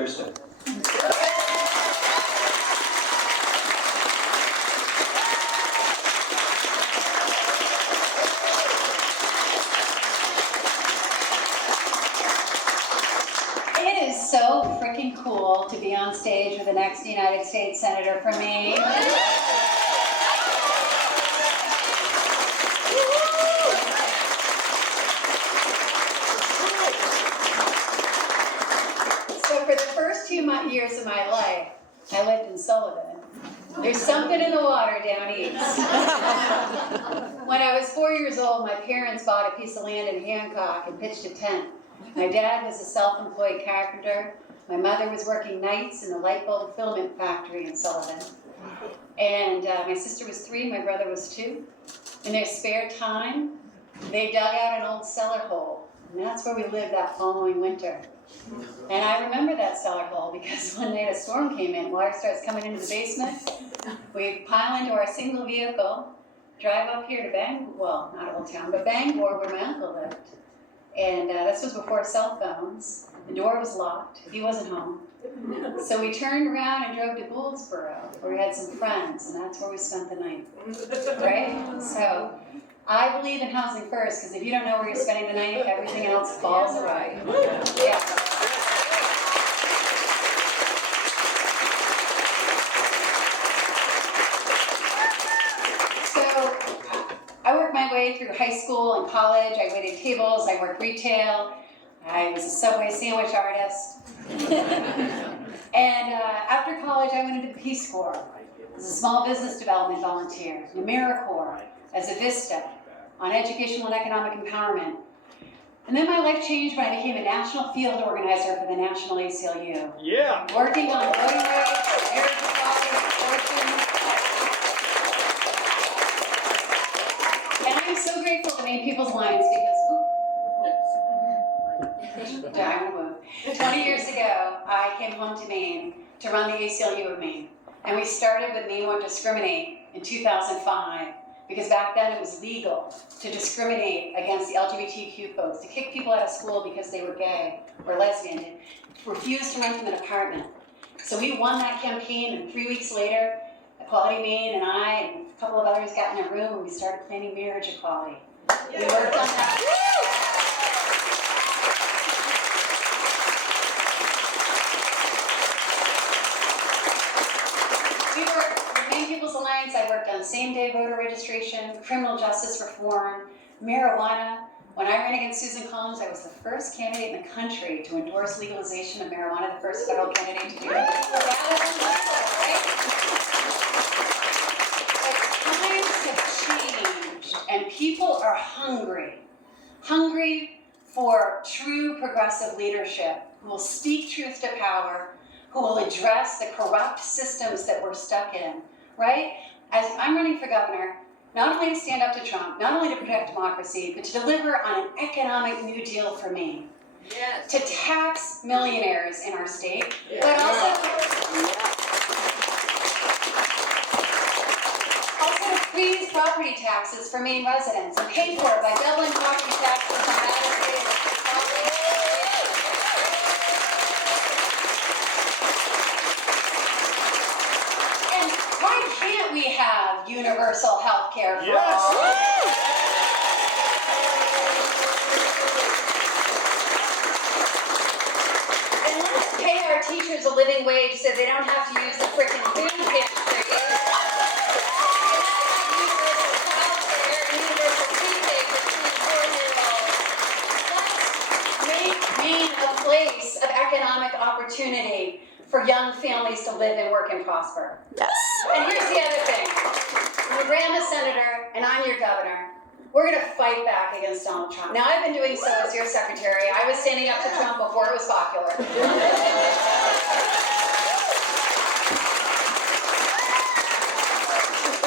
Thursday. It is so freaking cool to be on stage with the next United States Senator for me. So for the first 2 years of my life, I lived in Sullivan. There's something in the water down east. When I was 4 years old, my parents bought a piece of land in Hancock and pitched a tent. My dad was a self-employed carpenter. My mother was working nights in the light bulb filament factory in Sullivan. And my sister was 3, my brother was 2. In their spare time, they dug out an old cellar hole. And that's where we lived that following winter. And I remember that cellar hole because one night a storm came in, water starts coming into the basement. We pile into our single vehicle, drive up here to Bangor, well, not Old Town, but Bangor, where my uncle lived. And this was before cell phones. The door was locked. He wasn't home. So we turned around and drove to Goldsboro, where we had some friends, and that's where we spent the night. Right? So I believe in housing first, because if you don't know where you're spending the night, everything else falls away. Yeah. So I worked my way through high school and college. I waited tables, I worked retail, I was a Subway sandwich artist. And after college, I went into the Peace Corps as a small business development volunteer, in AmeriCorps, as a Vista, on educational and economic empowerment. And then my life changed when I became a national field organizer for the National ACLU. Yeah. Working on voting rights, marriage equality, abortion. And I'm so grateful to Maine People's Alliance because, 20 years ago, I came home to Maine to run the ACLU of Maine. And we started with Maine Won't Discriminate in 2005, because back then it was legal to discriminate against the LGBTQ folks, to kick people out of school because they were gay or lesbian, to refuse to rent them an apartment. So we won that campaign, and 3 weeks later, Equality Maine and I and a couple of others got in a room and we started planning marriage equality. We worked on that. People's Alliance, I worked on same-day voter registration, criminal justice reform, marijuana. When I ran against Susan Collins, I was the first candidate in the country to endorse legalization of marijuana, the first federal candidate to do it. Right? But times have changed, and people are hungry for true progressive leadership who will speak truth to power, who will address the corrupt systems that we're stuck in. Right? As I'm running for governor, not only to stand up to Trump, not only to protect democracy, but to deliver on an economic New Deal for Maine. Yes. To tax millionaires in our state, but also to freeze property taxes for Maine residents and pay for it by doubling property taxes on out-of-state property. We have universal health care for all. And let's pay our teachers a living wage so they don't have to use the frickin' food pantry. Universal child care, universal teaching for 3-4-year-olds. Let's make Maine a place of economic opportunity for young families to live and work and prosper. Yes. And here's the other thing. When Graham's senator and I'm your governor, we're going to fight back against Donald Trump. Now, I've been doing so as your secretary. I was standing up to Trump before it was popular.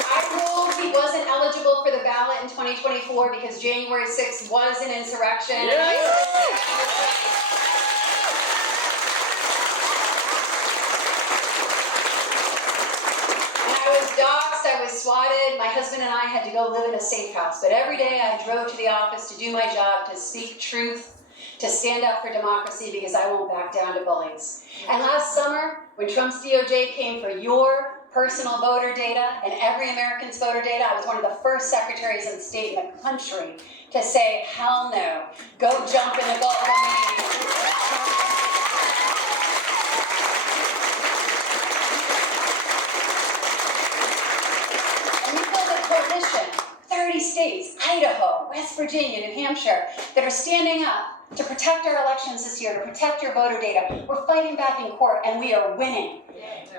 I ruled he wasn't eligible for the ballot in 2024 because January 6th was an insurrection. I was swatted. My husband and I had to go live in a safe house. But every day I drove to the office to do my job, to speak truth, to stand up for democracy because I won't back down to bullies. And last summer, when Trump's DOJ came for your personal voter data and every American's voter data, I was one of the first secretaries of state in the country to say, hell no, go jump in the Gulf of Maine. And we built a coalition, 30 states, Idaho, West Virginia, New Hampshire, that are standing up to protect our elections this year, to protect your voter data. We're fighting back in court, and we are winning.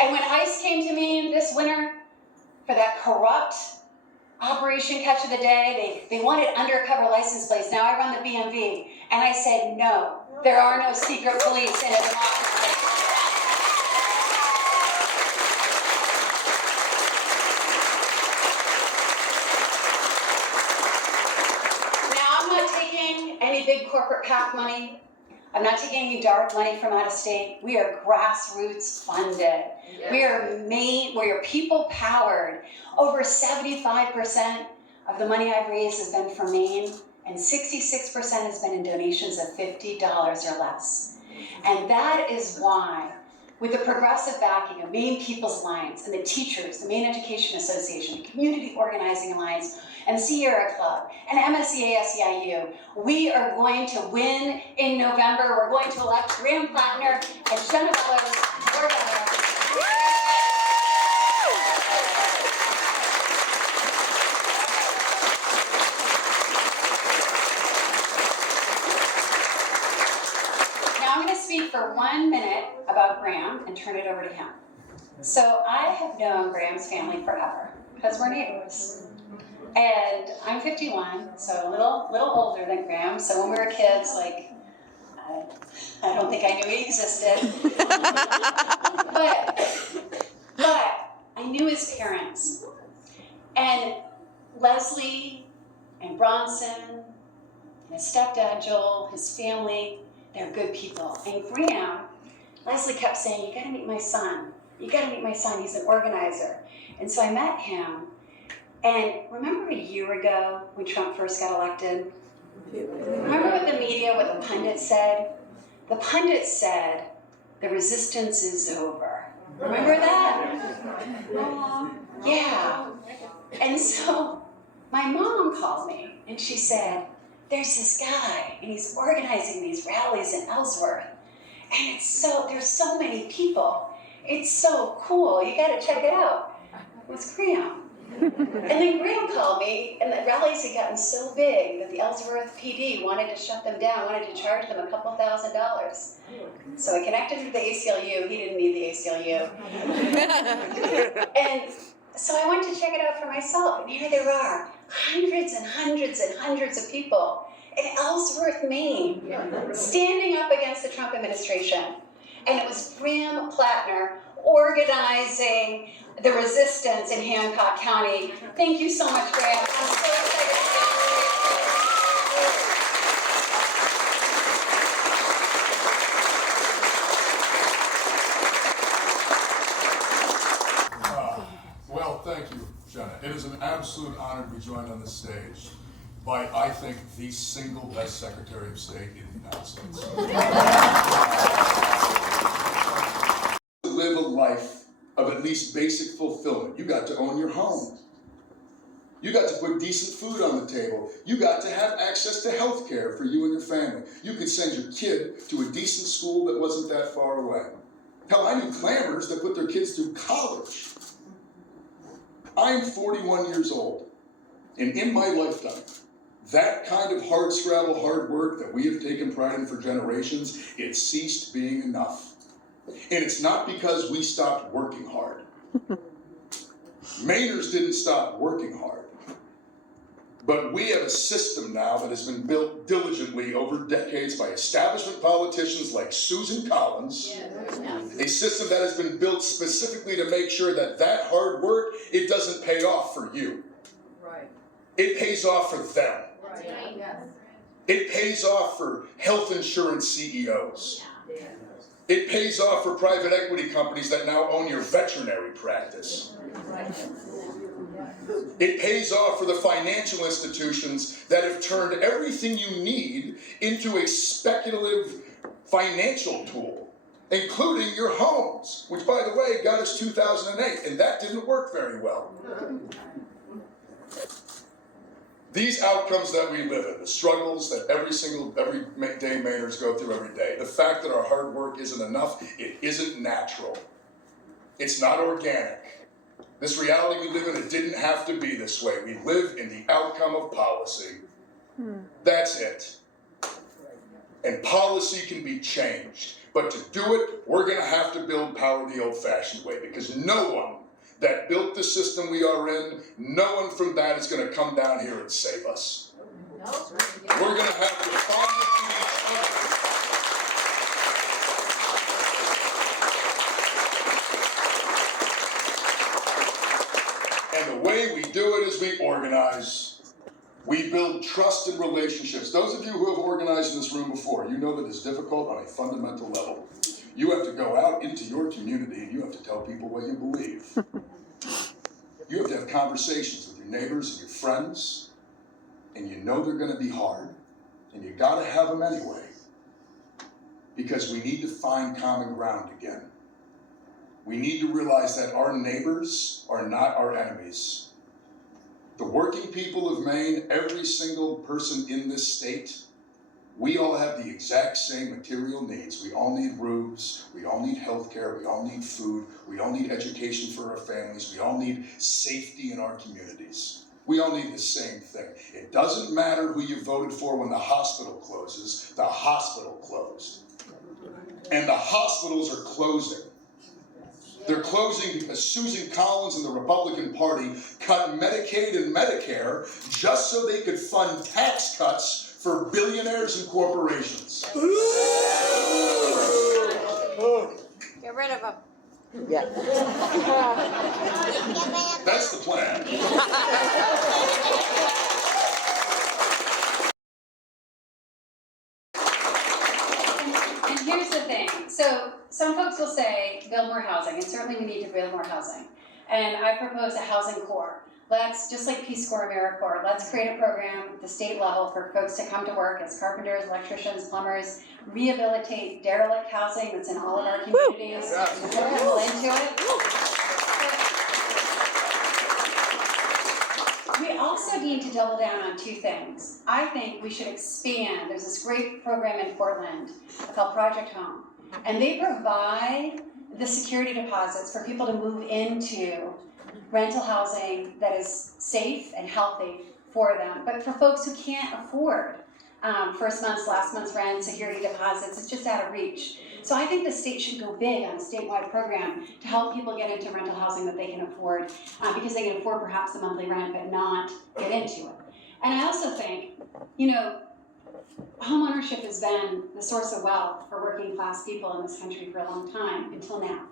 And when ICE came to me this winter for that corrupt Operation Catch of the Day, they wanted undercover license plates. Now I run the BMV, and I said, no, there are no secret police in a democracy. Now I'm not taking any big corporate PAC money. I'm not taking any dark money from out of state. We are grassroots funded. Yeah. We are people powered. Over 75% of the money I've raised has been from Maine, and 66% has been in donations of $50 or less. And that is why, with the progressive backing of Maine People's Alliance and the teachers, the Maine Education Association, the Community Organizing Alliance, and Sierra Club, and MSEA-SEIU, we are going to win in November. We're going to elect Graham Plattner and Shenna Bellows for governor. Now I'm going to speak for 1 minute about Graham and turn it over to him. So I have known Graham's family forever because we're neighbors. And I'm 51, so a little older than Graham. So when we were kids, like, I don't think I knew he existed. but I knew his parents. And Leslie and Bronson, and his stepdad Joel, his family, they're good people. And Graham, Leslie kept saying, you gotta meet my son. You gotta meet my son, he's an organizer. And so I met him. And remember a year ago when Trump first got elected? Remember what the media, what the pundits said? The pundits said, the resistance is over. Remember that? Yeah. And so my mom called me and she said, there's this guy and he's organizing these rallies in Ellsworth. And there's so many people. It's so cool. You gotta check it out. It was Graham. And then Graham called me, and the rallies had gotten so big that the Ellsworth PD wanted to shut them down, wanted to charge them a couple $1,000s. So I connected him to the ACLU. He didn't need the ACLU. And so I went to check it out for myself, and here there are hundreds and hundreds and hundreds of people in Ellsworth, Maine, standing up against the Trump administration. And it was Graham Plattner organizing the resistance in Hancock County. Thank you so much, Graham. I'm so excited to Well, thank you, Shenna. It is an absolute honor to be joined on this stage by, I think, the single best Secretary of State in the United States. Live a life of at least basic fulfillment. You got to own your home. You got to put decent food on the table. You got to have access to health care for you and your family. You could send your kid to a decent school that wasn't that far away. Hell, I knew clammers that put their kids through college. I'm 41 years old, and in my lifetime, that kind of hard scrabble, hard work that we have taken pride in for generations, it ceased being enough. And it's not because we stopped working hard. Mainers didn't stop working hard. But we have a system now that has been built diligently over decades by establishment politicians like Susan Collins. A system that has been built specifically to make sure that that hard work, it doesn't pay off for you. Right. It pays off for them. Right. It pays off for health insurance CEOs. It pays off for private equity companies that now own your veterinary practice. It pays off for the financial institutions that have turned everything you need into a speculative financial tool, including your homes, which, by the way, got us 2008, and that didn't work very well. These outcomes that we live in, the struggles that every day Mainers go through every day, the fact that our hard work isn't enough, it isn't natural. It's not organic. This reality we live in, it didn't have to be this way. We live in the outcome of policy. That's it. And policy can be changed. But to do it, we're going to have to build power the old-fashioned way, because no one that built the system we are in, no one from that is going to come down here and save us. We're going to have to find it in each other. And the way we do it is we organize. We build trust and relationships. Those of you who have organized in this room before, you know that it's difficult on a fundamental level. You have to go out into your community and you have to tell people what you believe. You have to have conversations with your neighbors and your friends, and you know they're going to be hard, and you got to have them anyway, because we need to find common ground again. We need to realize that our neighbors are not our enemies. The working people of Maine, every single person in this state, we all have the exact same material needs. We all need roofs, we all need health care, we all need food, we all need education for our families, we all need safety in our communities. We all need the same thing. It doesn't matter who you voted for when the hospital closes, the hospital closed. And the hospitals are closing. They're closing because Susan Collins and the Republican Party cut Medicaid and Medicare just so they could fund tax cuts for billionaires and corporations. Get rid of them. Yeah. That's the plan. And here's the thing. So some folks will say, build more housing, and certainly we need to build more housing. And I propose a housing corps. Let's, just like Peace Corps, AmeriCorps, let's create a program at the state level for folks to come to work as carpenters, electricians, plumbers, rehabilitate derelict housing that's in all of our communities, put people into it. We also need to double down on two things. I think we should expand. There's this great program in Portland called Project Home, and they provide the security deposits for people to move into rental housing that is safe and healthy for them. But for folks who can't afford first month's, last month's rent, security deposits, it's just out of reach. So I think the state should go big on a statewide program to help people get into rental housing that they can afford, because they can afford perhaps the monthly rent but not get into it. And I also think, homeownership has been the source of wealth for working class people in this country for a long time, until now,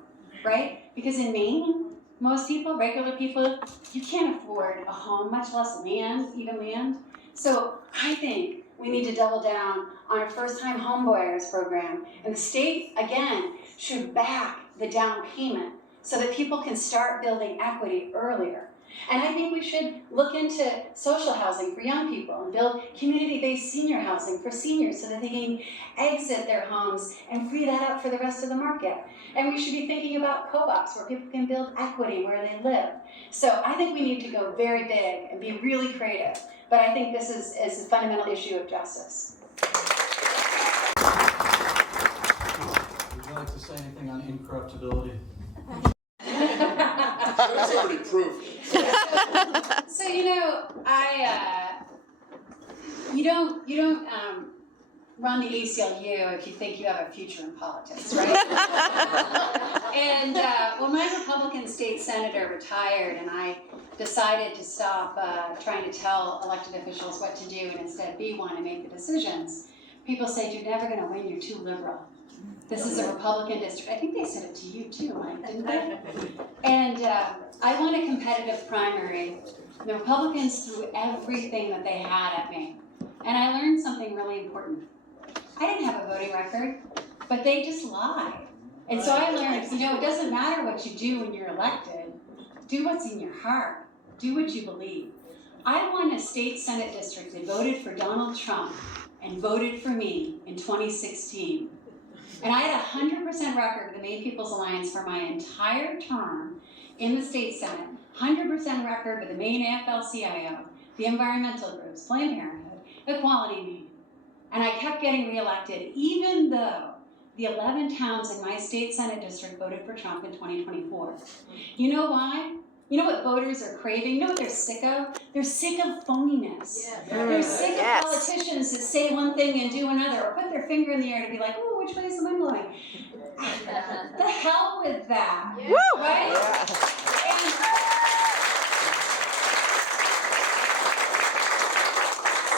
right? Because in Maine, most people, regular people, you can't afford a home, much less land, even land. So I think we need to double down on a first-time homebuyers program. And the state, again, should back the down payment so that people can start building equity earlier. And I think we should look into social housing for young people and build community-based senior housing for seniors so that they can exit their homes and free that up for the rest of the market. And we should be thinking about co-ops where people can build equity where they live. So I think we need to go very big and be really creative. But I think this is a fundamental issue of justice. Would you like to say anything on incorruptibility? That's already proved. So you don't run the ACLU if you think you have a future in politics, right? And when my Republican state senator retired and I decided to stop trying to tell elected officials what to do and instead be one and make the decisions, people say, you're never going to win, you're too liberal. This is a Republican district. I think they said it to you too, Mike, didn't they? And I won a competitive primary. The Republicans threw everything that they had at me. And I learned something really important. I didn't have a voting record. but they just lie. And so I learned, it doesn't matter what you do when you're elected. Do what's in your heart. Do what you believe. I won a state Senate district that voted for Donald Trump and voted for me in 2016. And I had a 100% record with the Maine People's Alliance for my entire term in the state Senate. 100% record with the Maine AFL-CIO, the environmental groups, Planned Parenthood, Equality Maine. And I kept getting reelected, even though the 11 towns in my state Senate district voted for Trump in 2024. You know why? You know what voters are craving? You know what they're sick of? They're sick of phoniness. Yes. They're sick of politicians that say one thing and do another, or put their finger in the air to be like, oh, which way is the wind blowing? The hell with that, right? And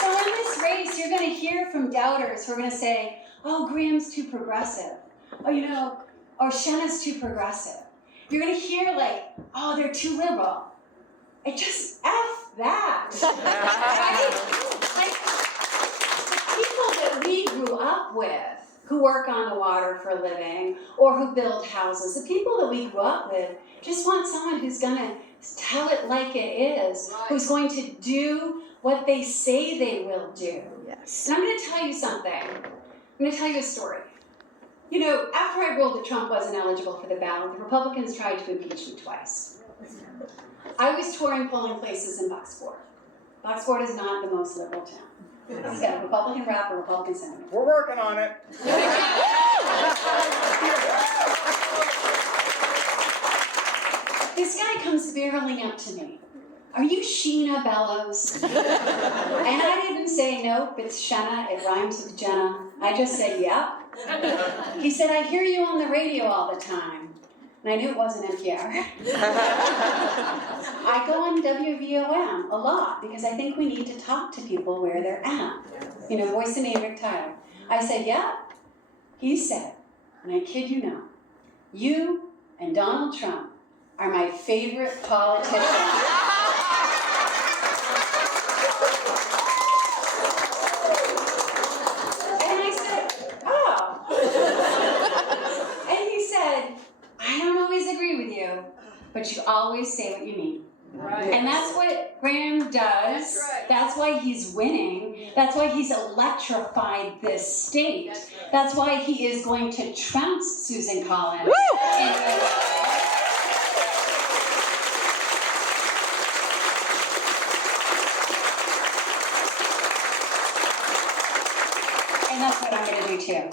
so in this race, you're going to hear from doubters who are going to say, oh, Graham's too progressive. Oh, or Shenna's too progressive. You're going to hear like, oh, they're too liberal. It just F that. Right? Like, the people that we grew up with who work on the water for a living or who build houses, the people that we grew up with just want someone who's going to tell it like it is, who's going to do what they say they will do. Yes. And I'm going to tell you something. I'm going to tell you a story. After I ruled that Trump wasn't eligible for the ballot, the Republicans tried to impeach me twice. I was touring polling places in Bucksport. Bucksport is not the most liberal town. It's got a Republican rep, a Republican senator. We're working on it. This guy comes barreling up to me. Are you Shenna Bellows? And I didn't say, nope, it's Shenna, it rhymes with Jenna. I just said, yep. He said, I hear you on the radio all the time. And I knew it wasn't NPR. I go on WVOM a lot because I think we need to talk to people where they're at. Voice of Name, Rick Tyler. I said, yeah. He said, and I kid you not, you and Donald Trump are my favorite politicians. But you always say what you mean. Right. And that's what Graham does. That's right. That's why he's winning. That's why he's electrified this state. That's right. That's why he is going to trounce Susan Collins. And that's what I'm going to do too.